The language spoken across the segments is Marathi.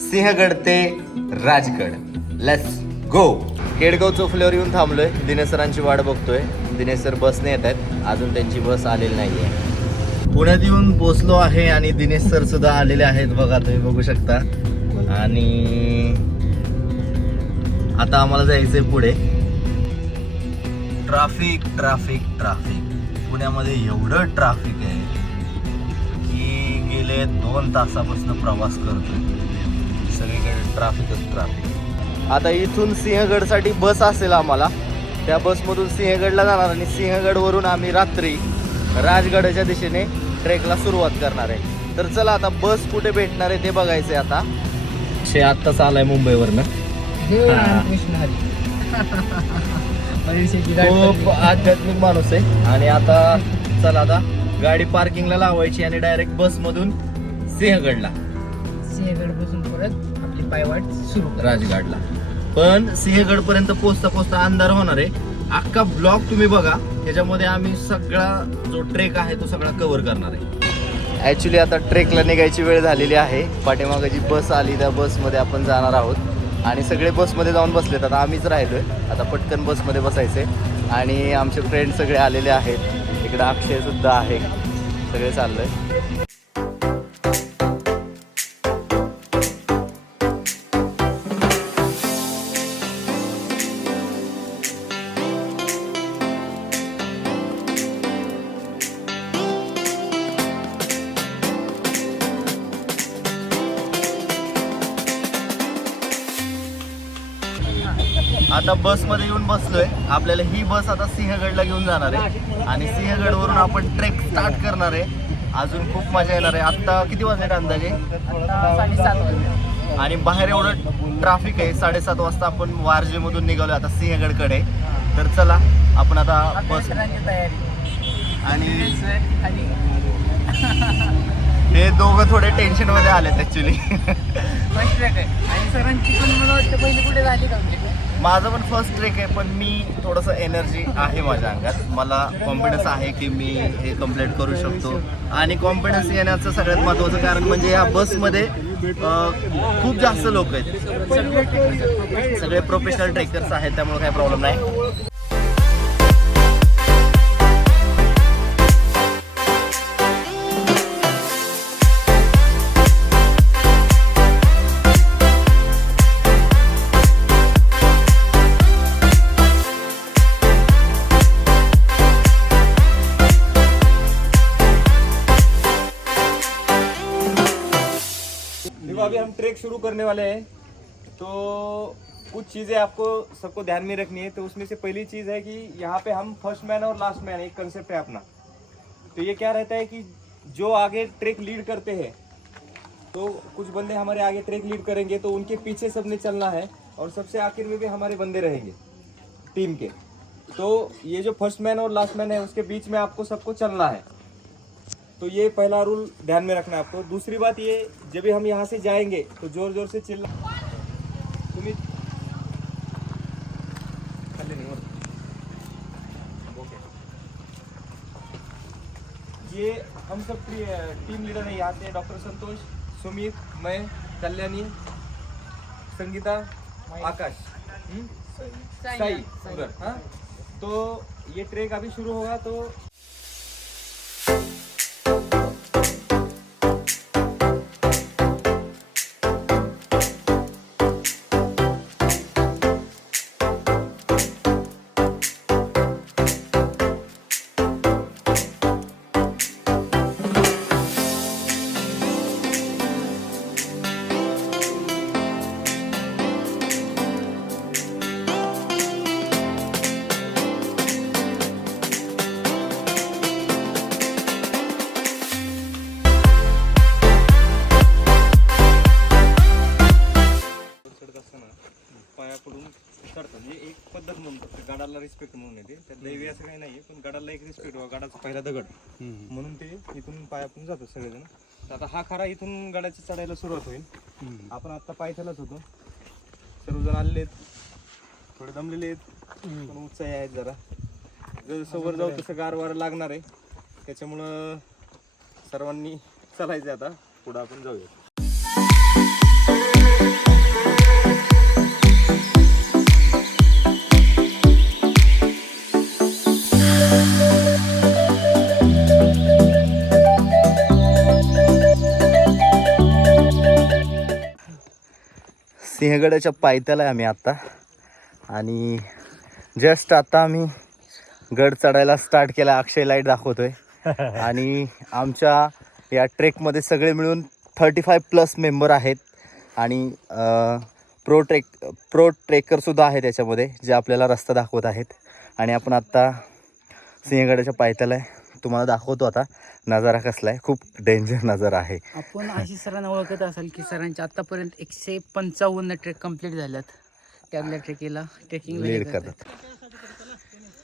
सिंहगड ते राजगड. लेट्स गो केडगाव चौफल्यावर येऊन थांबलोय. दिनेसरांची वाट बघतोय. दिनेसर बसने येत आहेत. अजून त्यांची बस आलेली नाही आहे पुण्यात येऊन पोचलो आहे आणि दिनेश सर सुद्धा आलेले आहेत. बघा तुम्ही बघू शकता. आणि आता आम्हाला जायचंय पुढे. ट्राफिक ट्राफिक ट्राफिक पुण्यामध्ये एवढं ट्राफिक आहे की गेले दोन तासापासून प्रवास करतोय. सगळीकडे ट्राफिकच ट्राफिक आता इथून सिंहगडसाठी बस असेल आम्हाला. त्या बसमधून सिंहगडला जाणार आणि सिंहगडवरून आम्ही रात्री राजगडाच्या दिशेने ट्रेकला सुरुवात करणार आहे. तर चला आता बस कुठे भेटणार आहे ते बघायचंय आता. शे आत्ताच आलाय मुंबईवरनं. हा. खूप. आध्यात्मिक माणूस आहे. आणि आता चला आता गाडी पार्किंगला लावायची आणि डायरेक्ट बस मधून सिंहगडला. सिंहगड बसून परत आपली पायवाट सुरू करा. राजगडला. पण सिंहगड पर्यंत पोहोचता पोहोचता अंधार होणार आहे. अख्खा ब्लॉक तुम्ही बघा त्याच्यामध्ये आम्ही सगळा जो ट्रेक आहे तो सगळा कव्हर करणार आहे. ॲक्च्युली आता ट्रेकला निघायची वेळ झालेली आहे. पाठीमागं जी बस आली त्या बसमध्ये आपण जाणार आहोत. आणि सगळे बसमध्ये जाऊन बसलेत. आता आम्हीच राहिलोय. आता पटकन बसमध्ये बसायचे आणि आमचे फ्रेंड सगळे आलेले आहेत. इकडं अक्षय सुद्धा आहे. सगळे चाललंय. आता आपल्याला ही बस आता सिंहगडला घेऊन जाणार आहे. आणि सिंहगडवरून आपण ट्रेक स्टार्ट करणार आहे. अजून खूप मजा येणार आहे. आत्ता किती वाजले अंदाजे? आणि बाहेर एवढं ट्राफिक आहे. साडेसात वाजता आपण वारजेमधून निघालो आता सिंहगडकडे. तर चला आपण आता बस आणि हे दोघं थोडे टेन्शनमध्ये आलेत ऍक्च्युली आणि सरांची पण मला वाटतं पहिली कुठे झाली का म्हणजे? माझं पण फर्स्ट ट्रेक आहे पण मी थोडंसं एनर्जी आहे माझ्या अंगात. मला कॉन्फिडन्स आहे की मी हे कंप्लीट करू शकतो. आणि कॉन्फिडन्स येण्याचं सगळ्यात महत्त्वाचं कारण म्हणजे या बसमध्ये खूप जास्त लोक आहेत. सगळे प्रोफेशनल ट्रेकर्स आहेत त्यामुळे काही प्रॉब्लेम नाही. ट्रेक शुरू करने वाले हैं। तो कुछ चीज़ें आपको सबको ध्यान में रखनी है। तो उसमें से पहली चीज़ है कि यहाँ पे हम फ़र्स्ट मैन और लास्ट मैन एक कंसेप्ट है अपना। तो ये क्या रहता है कि जो आगे ट्रेक लीड करते हैं तो कुछ बंदे हमारे आगे ट्रेक लीड करेंगे तो उनके पीछे सबने चलना है और सबसे आखिर में भी हमारे बंदे रहेंगे टीम के। तो ये जो फ़र्स्ट मैन और लास्ट मैन है, उसके बीच में आपको सबको चलना है। तो ये पहला रूल ध्यान में रखना है आपको। दूसरी बात ये जब भी हम यहाँ से जाएँगे तो ज़ोर ज़ोर से चिल्ला। तुम्ही. ये हम सब टीम लीडर है यहाँ से डॉक्टर संतोष सुमित मैं कल्याणी संगीता आकाश। हम्म? साई उधर हाँ? तो ये ट्रेक अभी शुरू होगा तो इथून पाया पडून जातात सगळेजण. तर आता हा खरा इथून गडाची चढायला सुरुवात होईल. आपण आता पायथ्यालाच होतो. सर्वजण आलेले आहेत. थोडे दमलेले आहेत. पण उत्साही आहेत जरा. जसं वर जाऊ तसं गार वारं लागणार आहे. त्याच्यामुळं सर्वांनी चालायचं आता. पुढं आपण जाऊया सिंहगडाच्या पायथ्याला आहे आम्ही आत्ता आणि जस्ट आता आम्ही गड चढायला स्टार्ट केला. अक्षय लाइट दाखवतोय. आणि आमच्या या ट्रेकमध्ये सगळे मिळून थर्टी फाय प्लस मेंबर आहेत. आणि प्रो ट्रेक प्रो ट्रेकरसुद्धा आहेत त्याच्यामध्ये जे आपल्याला रस्ता दाखवत आहेत. आणि आपण आत्ता सिंहगडाच्या पायथ्याला आहे. तुम्हाला दाखवतो आता. नजारा कसला आहे. खूप डेंजर नजारा आहे. आपण आशिष सरांना ओळखत असाल की सरांच्या आतापर्यंत एकशे पंचावन्न ट्रेक कंप्लीट झाल्यात. त्यातल्या ट्रेकिंगला ट्रेकिंग लीड करतात.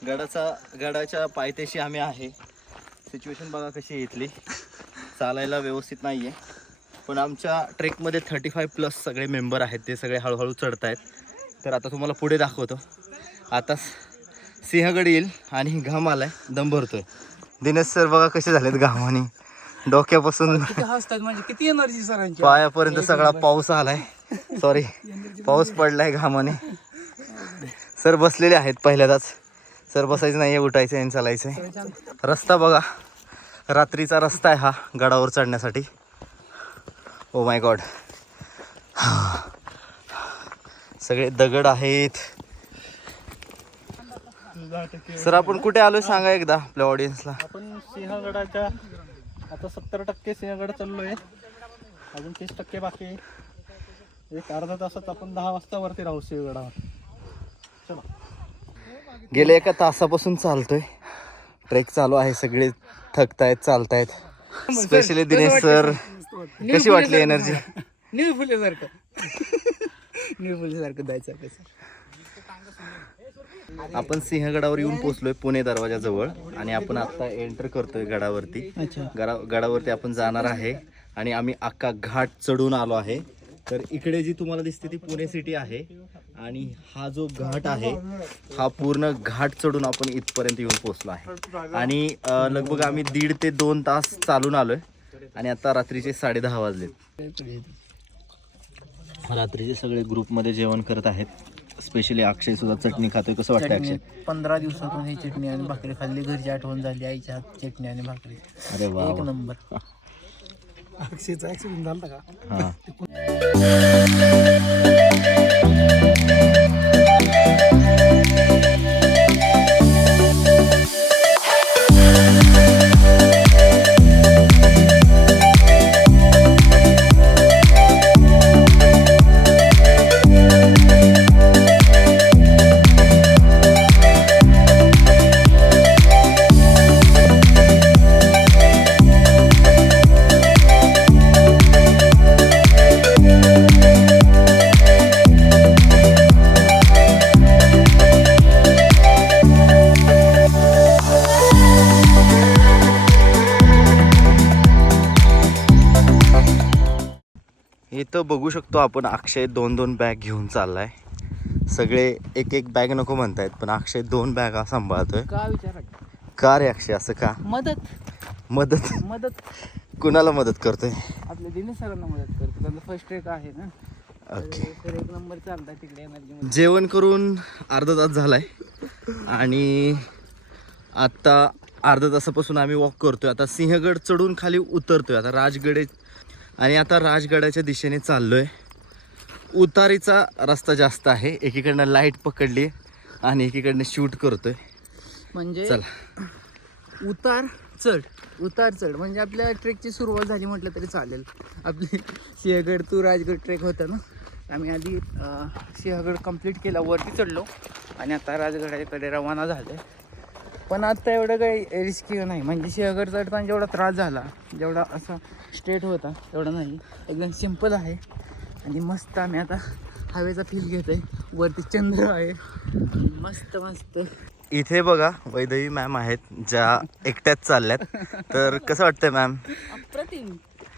गडाचा गडाच्या पायथ्याशी आम्ही आहे. सिच्युएशन बघा कशी आहे इथली. चालायला व्यवस्थित नाही आहे पण आमच्या ट्रेकमध्ये थर्टी फाय प्लस सगळे मेंबर आहेत. ते सगळे हळूहळू चढत आहेत तर आता तुम्हाला पुढे दाखवतो. आता सिंहगड येईल आणि घाम आलाय. दम भरतोय. दिनेश सर बघा कसे झालेत घामाने. डोक्यापासून हसतात म्हणजे किती एनर्जी सरांची. पायापर्यंत सगळा पाऊस आलाय. सॉरी पाऊस पडलाय घामाने. सर बसलेले आहेत पहिल्यांदाच. सर बसायचं नाही उठायचं आणि चालायचं आहे रस्ता बघा. रात्रीचा रस्ता आहे हा गडावर चढण्यासाठी. ओ माय गॉड सगळे दगड आहेत. सर आपण कुठे आलोय सांगा एकदा आपल्या ऑडियन्सला आपण सिंहगडाच्या आता सत्तर टक्के सिंहगड चाललोय. अजून तीस टक्के बाकी आहे. एक अर्धा तासात आपण दहा वाजता वरती राहू सिंहगडावर. चला. गेले एका तासापासून चालतोय. ट्रेक चालू आहे सगळे थकतायत चालतायत. स्पेशली दिनेश सर कशी वाटली एनर्जी नीळ फुलेसारखं नीळ फुलेसारखं जायचं कसं? आपण सिंहगडावर येऊन पोहोचलोय पुणे दरवाजाजवळ आणि आपण आता एंटर करतोय गडावरती. गडा गडावरती आपण जाणार आहे. आणि आम्ही अख्खा घाट चढून आलो आहे. तर इकडे जी तुम्हाला दिसते ती पुणे सिटी आहे. आणि हा जो घाट आहे हा पूर्ण घाट चढून आपण इथपर्यंत येऊन पोहोचलो आहे. आणि लगभग आम्ही दीड ते दोन तास चालून आलोय. आणि आता रात्रीचे साडे दहा वाजलेत. रात्रीचे सगळे ग्रुपमध्ये जेवण करत आहेत. स्पेशली अक्षय सुद्धा चटणी खातोय कसं वाटतं अक्षय? पंधरा दिवसातून ही चटणी आणि भाकरी खाल्ली घरची आठवण झाली आईच्या हात चटणी आणि भाकरी. अरे वा एक वा. नंबर. अक्षयचा ऍक्सिडेंट झाला का? हा. इथं बघू शकतो आपण अक्षय दोन दोन बॅग घेऊन चाललाय. सगळे एक एक बॅग नको म्हणतायत पण अक्षय दोन बॅगा सांभाळतोय. का विचारा? का रे अक्षय असं का? मदत. मदत? मदत. कुणाला मदत करतोय? आपल्या दिनेश सरांना मदत करतो त्यांचा फर्स्ट ट्रेक आहे ना. ओके. तर एक नंबर चाललाय तिकडे एनर्जी जेवण करून अर्धा तास झालाय. आणि आत्ता अर्धा तासापासून आम्ही वॉक करतोय. आता सिंहगड चढून खाली उतरतोय. आता राजगडे आणि आता राजगडाच्या दिशेने चाललोय. उतारीचा रस्ता जास्त आहे. एकीकडनं लाइट पकडली आणि एकीकडनं शूट करतोय. म्हणजे चला. उतार चढ उतार चढ. म्हणजे आपल्या ट्रेकची सुरुवात झाली म्हटलं तरी चालेल. आपली सिंहगड टू राजगड ट्रेक होता ना. आम्ही आधी सिंहगड कंप्लीट केला. वरती चढलो आणि आता राजगडाकडे रवाना झालो पण आता एवढं काही रिस्की नाही. म्हणजे सिंहगड चढताना जेवढा त्रास झाला जेवढा असा स्ट्रेट होता तेवढा नाही. एकदम सिंपल आहे. आणि मस्त आम्ही आता हवेचा फील घेत आहे वरती चंद्र आहे. मस्त मस्त. इथे बघा वैदवी मॅम आहेत ज्या एकट्याच चालल्यात. तर कसं वाटतंय मॅम अप्रतिम.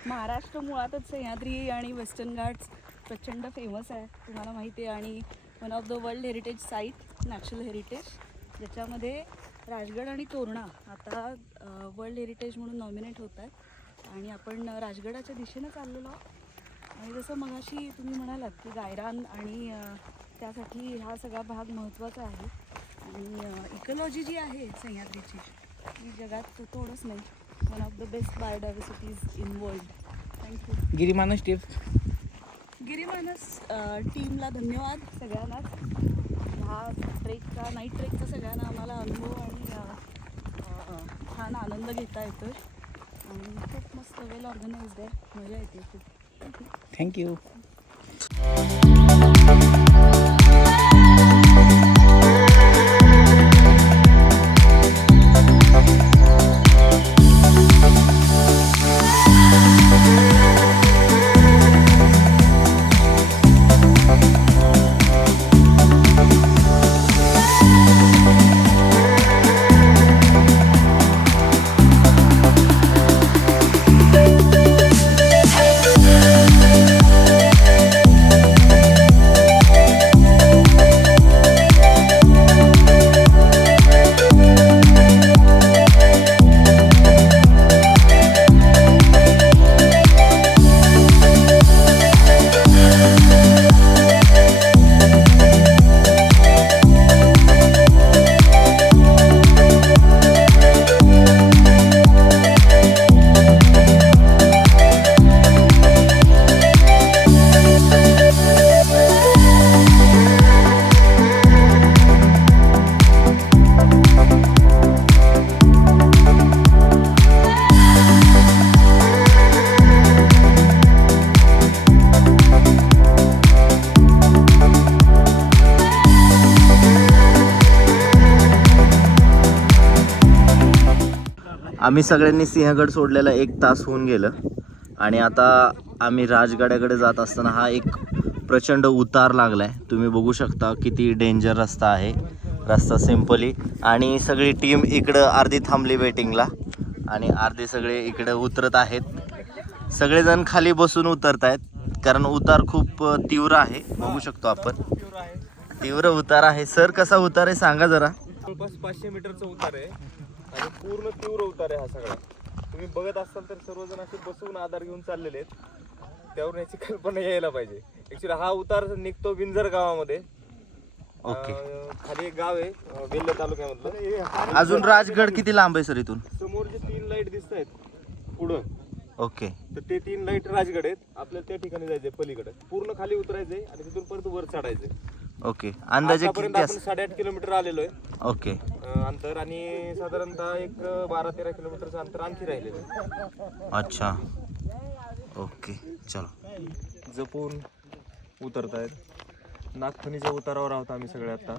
महाराष्ट्र मुळातच सह्याद्री आणि वेस्टर्न घाट्स प्रचंड फेमस आहे तुम्हाला माहिती आहे. आणि one of the world heritage site natural heritage ज्याच्यामध्ये राजगड आणि तोरणा आता वर्ल्ड हेरिटेज म्हणून नॉमिनेट होत आहेत. आणि आपण राजगडाच्या दिशेनं चाललेलो आहोत. आणि जसं मगाशी तुम्ही म्हणालात की गायरान आणि त्यासाठी हा सगळा भाग महत्त्वाचा आहे. आणि इकोलॉजी जी आहे सह्याद्रीची ही जगात थोडंच नाही. One of the best biodiversities in world thank you Girimanas tips Girimanas टीमला धन्यवाद सगळ्यांनाच ह्या ट्रेकचा नाईट ट्रेकचा सगळ्यांना आम्हाला अनुभव आणि छान आनंद घेता येतो आणि खूप मस्त वेल ऑर्गनाइज्ड आहे. मजा येते खूप. थँक्यू आम्ही सगळ्यांनी सिंहगड सोडलेला एक तास होऊन गेलं. आणि आता आम्ही राजगडाकडे जात असताना हा एक प्रचंड उतार लागला आहे तुम्ही बघू शकता किती डेंजर रस्ता आहे. रस्ता सिम्पली आणि सगळी टीम इकडं अर्धी थांबली वेटिंगला आणि अर्धे सगळे इकडं उतरत आहेत. सगळेजण खाली बसून उतरत आहेत कारण उतार खूप तीव्र आहे. बघू शकतो आपण. तीव्र उतार आहे. सर कसा उतार आहे? सांगा जरा. जवळपास पाचशे मीटरचा उतार आहे. आणि पूर्ण तीव्र उतार आहे हा सगळा. तुम्ही बघत असाल तर सर्वजण असे बसून आधार घेऊन चाललेले आहेत. त्यावरून याची कल्पना यायला पाहिजे. ऍक्च्युली हा उतार निघतो विंझर गावामध्ये. ओके. खाली एक गाव आहे वेल्हे तालुक्यामधलं. अजून राजगड किती लांब आहे सर इथून? समोर जे तीन लाइट दिसत आहेत पुढं ओके तर ते तीन लाइट राजगड आहेत. आपल्याला त्या ठिकाणी जायचंय पलीकडे. पूर्ण खाली उतरायचंय आणि तिथून परत वर चढायचंय. ओके. अंदाजे आतापर्यंत किती आपण अस साडेआठ किलोमीटर आलेलो आहे. ओके. अं, अंतर आणि साधारणतः एक बारा तेरा किलोमीटरचं अंतर आणखी राहिलेलं आहे. अच्छा. ओके. चलो. जपून उतरतायत. नागफणीच्या उतारावर आहोत आम्ही सगळे आता.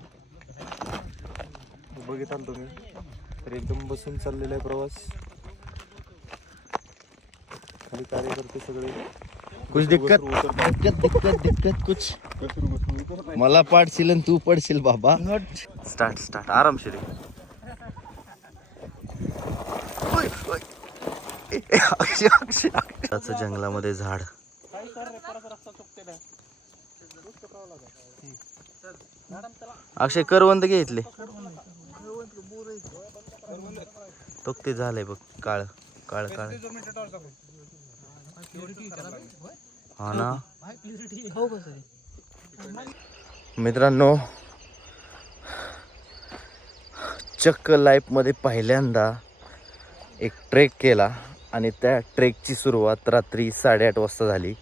बघितलं तुम्ही. तर एकदम बसून चाललेला आहे प्रवास. खाली कार्यकर्ते सगळे. कुछ दिक्कत. दिक्कत दिक्कत दिक्कत कुछ। मला पाडशील आणि तू पडशील बाबा. स्टार्ट स्टार्ट आरामशीर अक्षराचं जंगलामध्ये झाड. अक्षय करवंद घे इथले. बघ ते झालंय बघ. काळ काळ काळ. हा ना? हो मित्रांनो चक्क लाईफमध्ये पहिल्यांदा एक ट्रेक केला आणि त्या ट्रेकची सुरुवात रात्री साडेआठ वाजता झाली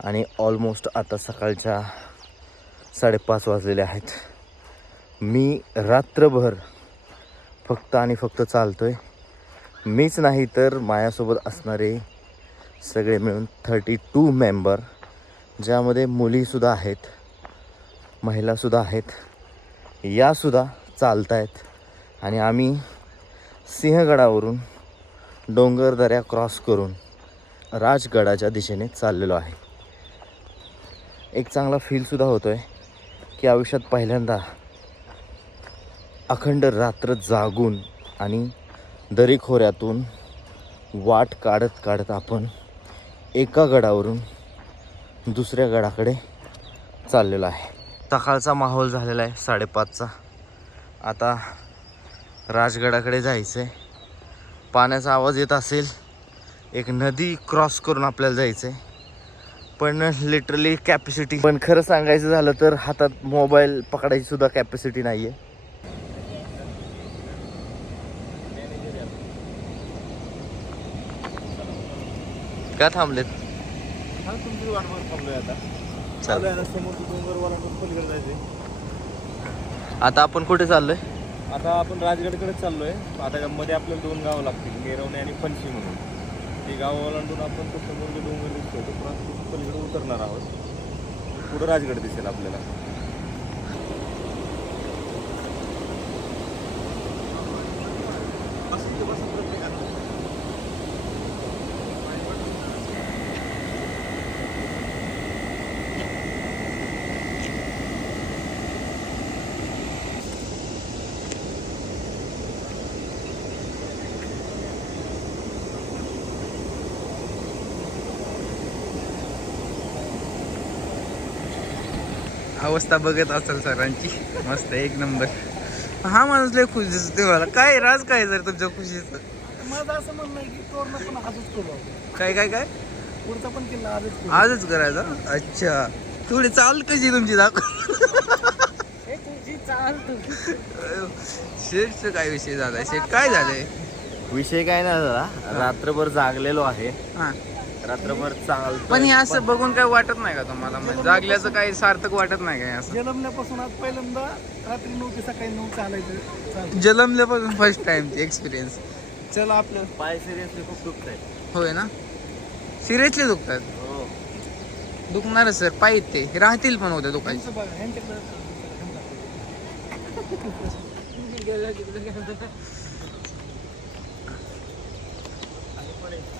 आणि ऑलमोस्ट आता सकाळच्या साडेपाच वाजलेले आहेत. मी रात्रभर फक्त आणि फक्त चालतोय. मीच नाही तर माझ्यासोबत असणारे सगळे मिळून थर्टी टू मेंबर ज्यामध्ये मुलीसुद्धा आहेत महिलासुद्धा आहेत यासुद्धा चालत आहेत आणि आम्ही सिंहगडावरून डोंगरदऱ्या क्रॉस करून राजगडाच्या दिशेने चाललेलो आहे. एक चांगला फीलसुद्धा होतो आहे की आयुष्यात पहिल्यांदा अखंड रात्र जागून आणि दरीखोऱ्यातून वाट काढत काढत आपण एका गडावरून दुसऱ्या गडाकडे चाललेलो आहे. सकाळचा माहोल झालेला आहे साडेपाचचा. आता राजगडाकडे जायचं आहे पाण्याचा आवाज येत असेल एक नदी क्रॉस करून आपल्याला जायचं आहे पण लिटरली कॅपॅसिटी पण खरं सांगायचं झालं तर हातात मोबाईल पकडायची सुद्धा कॅपॅसिटी नाही आहे का थांबलेत? तुमची वाट बघत थांबलोय आता. चालू आहे ना समोर डोंगर ओलांडून पलीकडे जायचंय. आता आपण कुठे चाललोय? आता आपण राजगडकडे चाललोय. आता मध्ये आपल्याला दोन गावं लागतील मेरवणे आणि फनशी म्हणून. ते गाव ओलांडून आपण तो समोर जो डोंगर दिसतोय तो परत पलीकडे उतरणार आहोत. पुढं राजगड दिसेल आपल्याला. अवस्था बघत असेल सरांची. मस्त एक नंबर. हा माणूस लय खुश दिसते मला. काय राज काय जर तुमच्या खुशीचं? माझं असं म्हणणं आहे की पण आजच करू आपण. काय काय काय? पुढचा पण किल्ला आजच करू. आजच करायचा? अच्छा. थोडी चाल कशी तुमची दाखव. शेटचं काय विषय झालाय? शेट काय झालंय? विषय काय नाही दादा रात्रभर जागलेलो आहे. हा. रात्रभर चाल पण हे असं बघून काय वाटत नाही का तुम्हाला? म्हणजे जागल्याचं काही सार्थक वाटत नाही काय असं? जन्मल्यापासून आज पहिल्यांदा रात्री नऊ ते सकाळी नऊ चालायचं. जलमल्यापासून फर्स्ट टाइम एक्सपिरियन्स चला आपलं. पाय सिरियसली खूप दुखत आहे होय ना? सिरियसली दुखतात हो. दुखणार सर पाहिजे ते राहतील पण होते दुखायचे. त्यांचं बघा ह्यांच्याकडे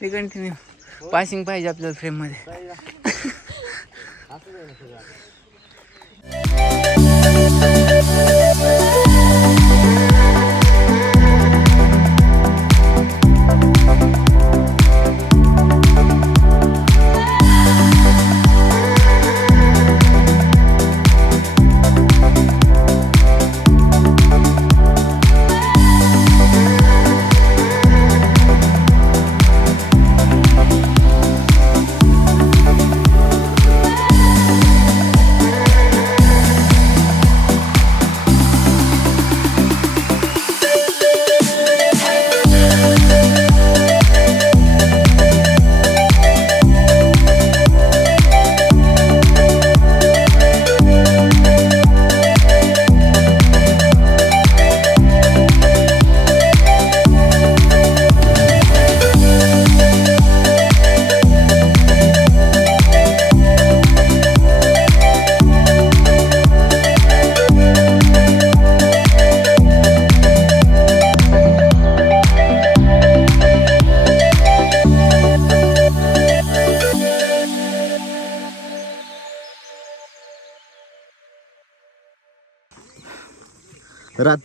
ते कंटिन्यू पासिंग पाहिजे आपल्याला फ्रेम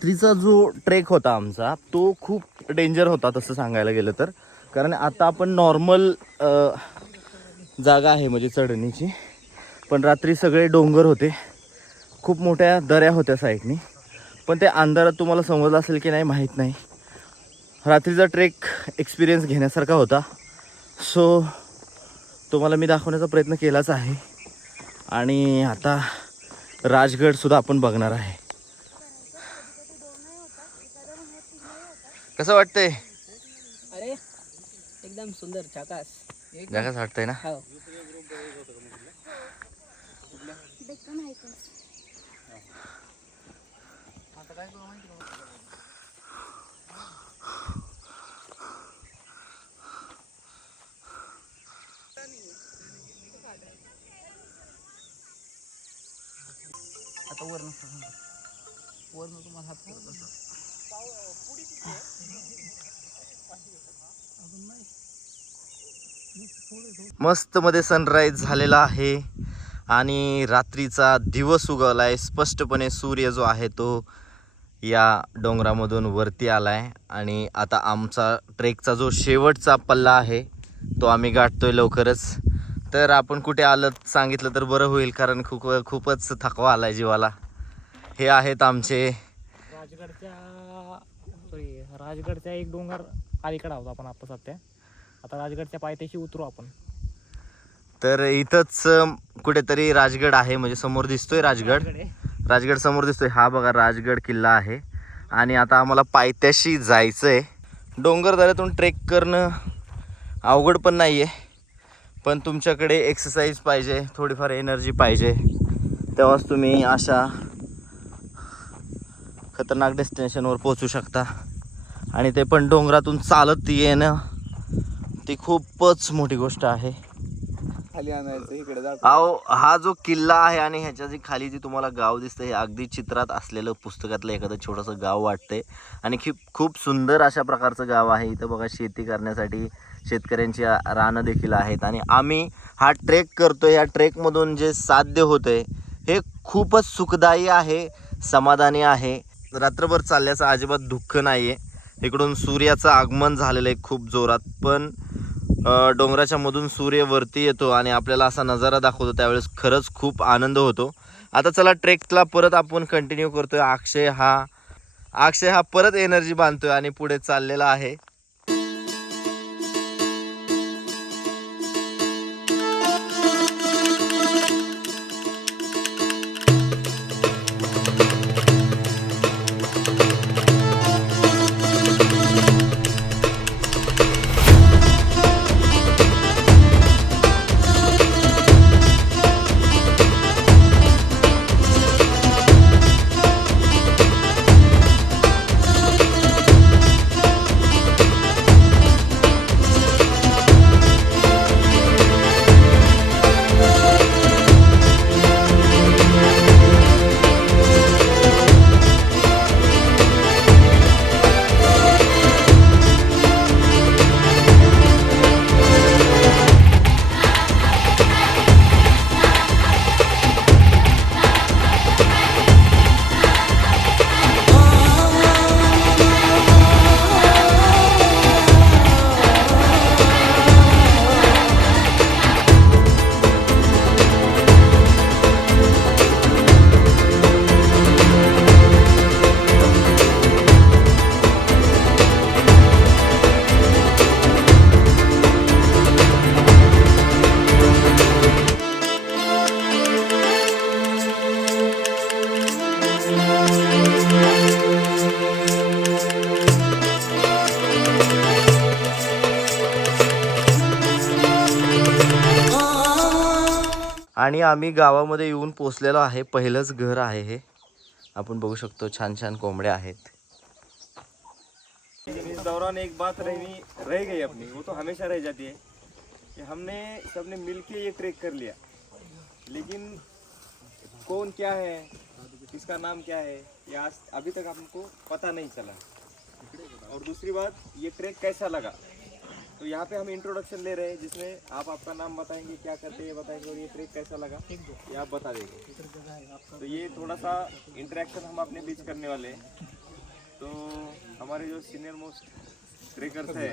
रात्रीचा जो ट्रेक होता आमचा तो खूप डेंजर होता तसं सांगायला गेलं तर. कारण आता आपण नॉर्मल जागा आहे म्हणजे चढणीची. पण रात्री सगळे डोंगर होते. खूप मोठ्या दऱ्या होत्या साईडनी पण ते अंधारात तुम्हाला समजलं असेल की नाही माहीत नाही. रात्रीचा ट्रेक एक्सपिरियन्स घेण्यासारखा होता. सो तुम्हाला मी दाखवण्याचा प्रयत्न केलाच आहे. आणि आता राजगडसुद्धा आपण बघणार आहे. कसं वाटतंय? अरे एकदम सुंदर छाकास जगाच वाटतंय ना? हो. आता वर वर तुम्हाला हात मस्त मध्ये सनराईज झालेला आहे आणि रात्रीचा दिवस उगवला आहे स्पष्टपणे सूर्य जो आहे तो या डोंगरामधून वरती आला आहे आणि आता आमचा ट्रेकचा जो शेवटचा पल्ला आहे तो आम्ही गाठतोय लवकरच. तर आपण कुठे आलं सांगितलं तर बरं होईल कारण खूप खूपच थकवा आला आहे जीवाला. हे आहेत आमचे राजगडच्या एक डोंगर अलीकडे आहोत आपण आता सध्या. आता राजगडच्या पायथ्याशी उतरू आपण. तर इथंच कुठेतरी राजगड आहे म्हणजे समोर दिसतोय राजगड. राजगड आहे. राजगड समोर दिसतोय. हा बघा राजगड किल्ला आहे. आणि आता आम्हाला पायथ्याशी जायचं आहे डोंगरदऱ्यातून ट्रेक करणं अवघड पण नाही आहे पण तुमच्याकडे एक्सरसाइज पाहिजे थोडीफार एनर्जी पाहिजे. तेव्हाच तुम्ही अशा खतरनाक डेस्टिनेशनवर पोचू शकता. आणि ते पण डोंगरातून चालत येणं. ती खूपच मोठी गोष्ट आहे. खाली आणायचं इकडे जा अहो हा जो किल्ला आहे आणि ह्याच्या जी खाली जी तुम्हाला गाव दिसतं हे अगदी चित्रात असलेलं पुस्तकातलं एखादं छोटंसं गाव वाटतंय. आणि खूप खूप सुंदर अशा प्रकारचं गाव आहे. इथं बघा शेती करण्यासाठी शेतकऱ्यांची रानं देखील आहेत. आणि आम्ही हा ट्रेक करतोय. या ट्रेकमधून जे साध्य होतंय हे खूपच सुखदायी आहे समाधानी आहे. रात्रभर चालल्याचं अजिबात दुःख नाही आहे इकडून सूर्याचं आगमन झालेलं आहे खूप जोरात. पण डोंगराच्या मधून सूर्य वरती येतो आणि आपल्याला असा नजारा दाखवतो. त्यावेळेस खरंच खूप आनंद होतो. आता चला ट्रेकला परत आपण कंटिन्यू करतोय. अक्षय हा अक्षय हा परत एनर्जी बांधतोय आणि पुढे चाललेला आहे. आणि आम्ही गावामध्ये येऊन पोचलेलो आहे. पहिलंच घर आहे हे. आपण बघू शकतो छान छान कोंबड्या आहेत. इस दौरान एक बात रहनी रह गई अपनी. वो तो हमेशा रह जाती है. कि हमने सबने मिलके ये ट्रेक कर लिया. लेकिन कौन क्या है? किसका नाम क्या है? ये आज अभी तक हमको पता नहीं चला. और दूसरी बात ये ट्रैक कैसा लगा? तो यहाँ पे हम इंट्रोडक्शन ले रहे हैं जिसमें आप आपका नाम बताएँगे क्या करते हैं बताएँगे और ये ट्रिक कैसा लगा ये आप बता देंगे। तो ये थोड़ा सा इंटरेक्शन हम अपने बीच करने वाले हैं। तो हमारे जो सीनियर मोस्ट ट्रेकर्स है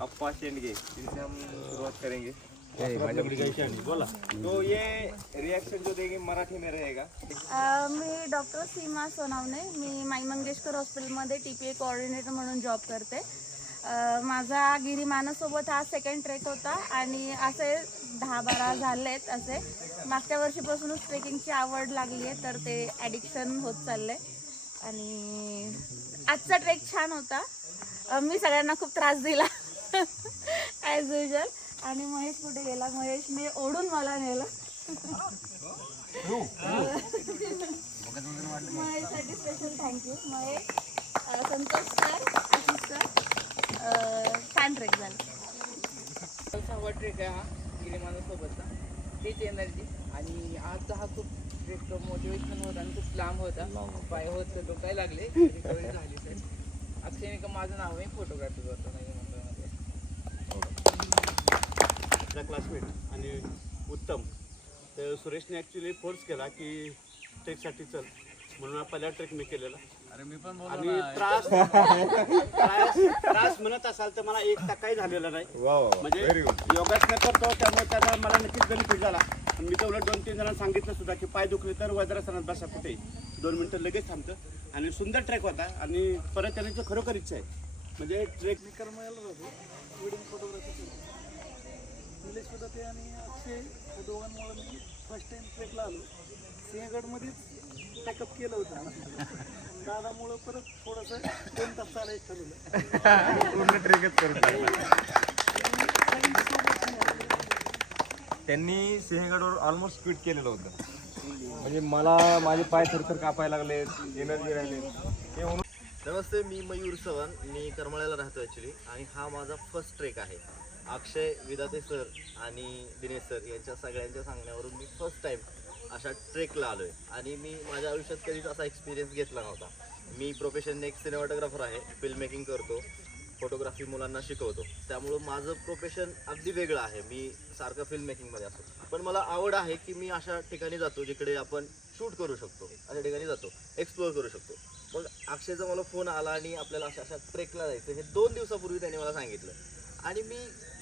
अप्पा शेंडगे इनसे हम शुरुआत करेंगे। तो ये रिएक्शन जो देंगे मराठी में रहेगा। मी डॉक्टर सीमा सोनावणे मी माई मंगेशकर हॉस्पिटलमध्ये टी पी ए कोऑर्डिनेटर म्हणून जॉब करते. माझा गिरीमानासोबत हा सेकंड ट्रेक होता आणि असे दहा बारा झालेत असे. मागच्या वर्षीपासूनच ट्रेकिंगची आवड लागली आहे तर ते ॲडिक्शन होत चाललंय आणि आजचा ट्रेक छान होता. मी सगळ्यांना खूप त्रास दिला. ॲज युजल आणि महेश कुठे गेला? महेशने ओढून मला नेलं. महेशसाठी special thank you Mahesh Santosh sir Ashish sir अ, छान ट्रेक सहावा ट्रेक आहे हा गिरीमानसोबतचा तेच एनर्जी आणि आजचा हा खूप ट्रेक मोटिवेशनल होता आणि खूप लांब होता. पाय होत डोकाय लागले. रिकव्हरी झाली सर अक्षय का माझं नाव आहे फोटोग्राफी करतो नाही मंडळामध्ये. माझा क्लासमेट आणि उत्तम. तर सुरेशने ॲक्च्युली फोर्स केला की ट्रेकसाठी चल. म्हणून हा पहिला ट्रेक मी केलेला. आणि त्रास त्रास त्रास म्हणत असाल तर मला एक टक्काही झालेला नाही. म्हणजे योगासनं करतो त्यामुळे त्याचा मला नक्कीच बेनिफिट झाला. आणि मी तर उलट दोन तीन जणांना सांगितलं सुद्धा की पाय दुखले तर वज्रासनात बसा कुठे? दोन मिनटं लगेच थांबतं. आणि सुंदर ट्रेक होता. आणि परत येण्याची खरोखर इच्छा आहे म्हणजे ट्रेक मी करमायला राहतो वेडिंग फोटोग्राफी निलेश पदाते आणि अक्षय या दोघांमुळे मी फर्स्ट टाइम ट्रेकला आलो. सिंहगडमध्येच पॅकअप केलं होतं. दादामुळं परत थोडंसं दोन तास चालायचं ठरवलं. पूर्ण ट्रेकच त्यांनी सिंहगडवर ऑलमोस्ट क्विट केलेलं होतं. म्हणजे मला माझे पाय थरथर कापायला लागले एनर्जी राहिले. ते म्हणून नमस्ते मी मयूर चव्हाण. मी करमाळ्याला राहतो ॲक्च्युली आणि हा माझा फर्स्ट ट्रेक आहे. अक्षय विदाते सर आणि दिनेश सर यांच्या सगळ्यांच्या सांगण्यावरून मी फर्स्ट टाईम अशा ट्रेकला आलो आहे आणि मी माझ्या आयुष्यात कधीच असा एक्सपिरियन्स घेतला नव्हता. मी प्रोफेशनने एक सिनेमॅटोग्राफर आहे फिल्म मेकिंग करतो फोटोग्राफी मुलांना शिकवतो. त्यामुळं माझं प्रोफेशन अगदी वेगळं आहे. मी सारखं फिल्म मेकिंगमध्ये असतो. पण मला आवड आहे की मी अशा ठिकाणी जातो जिकडे आपण शूट करू शकतो. अशा ठिकाणी जातो एक्सप्लोअर करू शकतो. मग अक्षयचा मला फोन आला आणि आपल्याला अशा अशा ट्रेकला जायचं हे दोन दिवसापूर्वी त्याने मला सांगितलं. आणि मी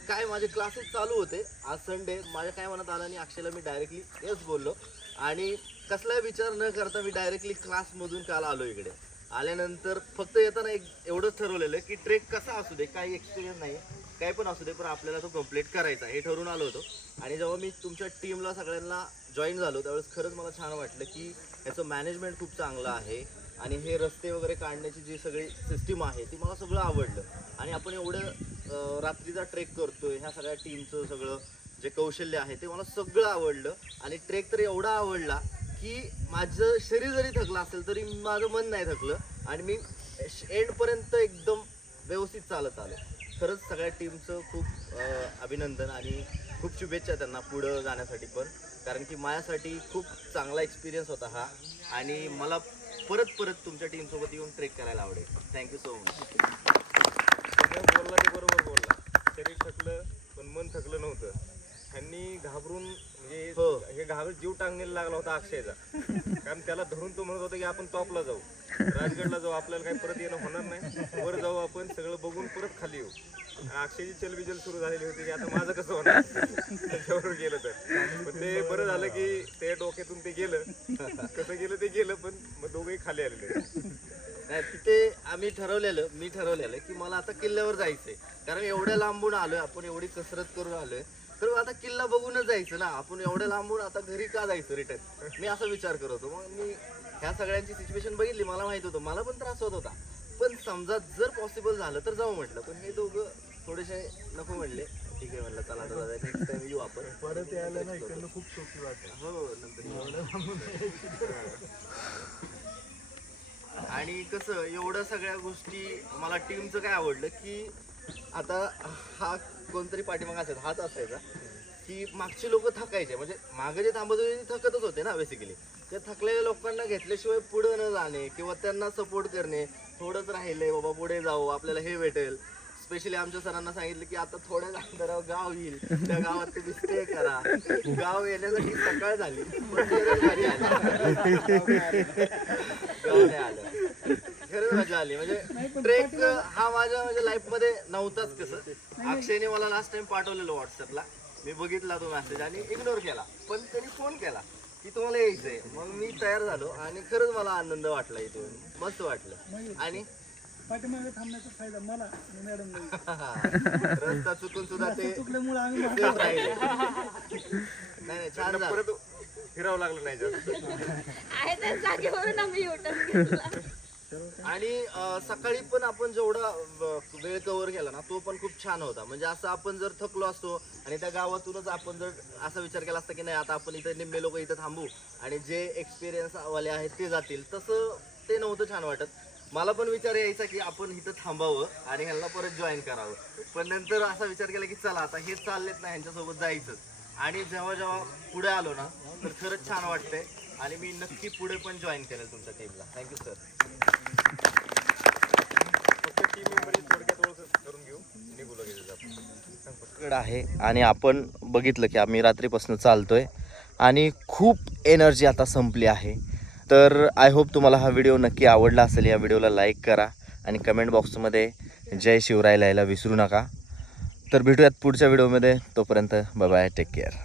काय माझे क्लासेस चालू होते. आज संडे माझ्या काय मनात आलं आणि अक्षयला मी डायरेक्टली येस बोललो. आणि कसलाही विचार न करता मी डायरेक्टली क्लासमधून काल आलो इकडे. आल्यानंतर फक्त येताना एक एवढंच ठरवलेलं की ट्रेक कसा असू दे काही एक्सपिरियन्स नाही काय पण असू दे पण आपल्याला तो कंप्लीट करायचा हे ठरवून आलो होतो. आणि जेव्हा मी तुमच्या टीमला सगळ्यांना जॉईन झालो त्यावेळेस खरंच मला छान वाटलं की याचं मॅनेजमेंट खूप चांगलं आहे. आणि हे रस्ते वगैरे काढण्याची जी सगळी सिस्टीम आहे ती मला सगळं आवडलं. आणि आपण एवढं रात्रीचा ट्रेक करतोय ह्या सगळ्या टीमचं सगळं जे कौशल्य आहे ते मला सगळं आवडलं. आणि ट्रेक तर एवढा आवडला की माझं शरीर जरी थकलं असेल तरी माझं मन नाही थकलं. आणि मी एंडपर्यंत एकदम व्यवस्थित चालत आलो. खरंच सगळ्या टीमचं खूप अभिनंदन आणि खूप शुभेच्छा त्यांना पुढं जाण्यासाठी पण. कारण की माझ्यासाठी खूप चांगला एक्सपिरियन्स होता हा. आणि मला परत परत तुमच्या टीमसोबत येऊन ट्रेक करायला आवडेल. थँक्यू सो मच बोलला ते बरोबर बोलला. शरीर थकलं पण मन थकलं नव्हतं. त्यांनी घाबरून म्हणजे हो. हे. घाबरत जीव टांगणीला लागला होता अक्षयचा. कारण त्याला धरून तो म्हणत होता की आपण टॉपला जाऊ. राजगडला जाऊ आपल्याला काही परत येणं होणार नाही. वर जाऊ आपण सगळं बघून परत खाली येऊ. आणि अक्षयची चलबिचल सुरू झालेली होती की आता माझं कसं होणार? त्याच्यावर गेलं तर. पण ते बरं झालं की ते डोक्यातून ते गेलं. कसं गेलं ते गेलं पण मग दोघेही खाली आलेले. नाही तिथे आम्ही ठरवलेलं मी ठरवलेलं की मला आता किल्ल्यावर जायचंय. कारण एवढ्या लांबून आलोय आपण एवढी कसरत करून आलोय. तर आता किल्ला बघूनच जायचं ना आपण एवढ्या लांबून आता घरी का जायचं रिटर्न मी असा विचार करत होतो. मग मी ह्या सगळ्यांची सिच्युएशन बघितली मला माहीत होतं मला पण त्रास होत होता. पण समजा जर पॉसिबल झालं तर जाऊ म्हटलं. पण हे दोघं थोडेसे नको म्हणले. ठीक आहे म्हणलं चला आता नेक्स्ट टाइम येऊ आपण. परत यायला खूप सोपी वाटत. हो नंतर आणि कसं एवढं सगळ्या गोष्टी मला टीमचं काय आवडलं की आता हा कोणतरी पाठीमाग असायचा हाच असायचा. की मागचे लोक थकायचे. म्हणजे मागे जे थांबत होते ते थकतच होते ना बेसिकली त्या थकलेल्या लोकांना घेतल्याशिवाय पुढे न जाणे किंवा त्यांना सपोर्ट करणे. थोडंच राहिलंय बाबा पुढे जाऊ आपल्याला हे भेटेल. स्पेशली आमच्या सरांना सांगितलं की आता थोड्या अंतरावर गाव येईल. त्या गावात तुम्ही स्टे करा. गाव येण्यासाठी सकाळ झाली. पण खरंच आलं. गाव नाही आलं. खरंच मजा आली. म्हणजे ट्रेक हा माझ्या म्हणजे लाईफमध्ये नव्हताच कसं. अक्षयने मला लास्ट टाइम पाठवलेलं व्हॉट्सअपला मी बघितला तो मेसेज आणि इग्नोर केला. पण त्यांनी फोन केला की तुम्हाला यायचंय. मग मी तयार झालो आणि खरंच मला आनंद वाटला इथून. मस्त वाटलं. आणि पाठीमागे थांबण्याचा फायदा मला आणि मॅडम रस्ता चुकून सुद्धा ते चुकल्यामुळे आम्ही तेच राहिले. नाही नाही छान झालं. परत फिरावं लागलं नाही जास्त. आहे त्या जागेवरून आम्ही युटर्न घेतला आणि अं, सकाळी पण आपण जेवढा अं, वेळ कव्हर केला ना तो पण खूप छान होता. म्हणजे असं आपण जर थकलो असतो आणि त्या गावातूनच आपण जर असा विचार केला असता की नाही आता आपण इथे निम्मे लोक इथं थांबू आणि जे एक्सपिरियन्स वाले आहेत ते जातील तसं ते नव्हतं छान वाटत. मला पण विचार यायचा की आपण इथं थांबावं आणि ह्यांना परत जॉईन करावं. पण नंतर असा विचार केला की चला आता हे चाललेत ना ह्यांच्यासोबत जायचं. आणि जेव्हा जेव्हा पुढे आलो ना तर खरंच छान वाटतंय. आणि मी नक्की पुढे पण जॉईन करेल तुमच्या टीमला थँक्यू सर फक्त टीम मेंबर थोडक्यात ओळख करून घेऊ. निघू लगेच आपण गड आहे आणि आपण बघितलं की आम्ही रात्रीपासून चालतोय. आणि खूप एनर्जी आता संपली आहे. तर आय होप तुम्हाला हा व्हिडिओ नक्की आवडला असेल. या व्हिडिओला लाईक करा आणि कमेंट बॉक्समध्ये जय शिवराय लिहायला विसरू नका. तर भेटूयात पुढच्या व्हिडिओमध्ये तोपर्यंत बाय टेक केअर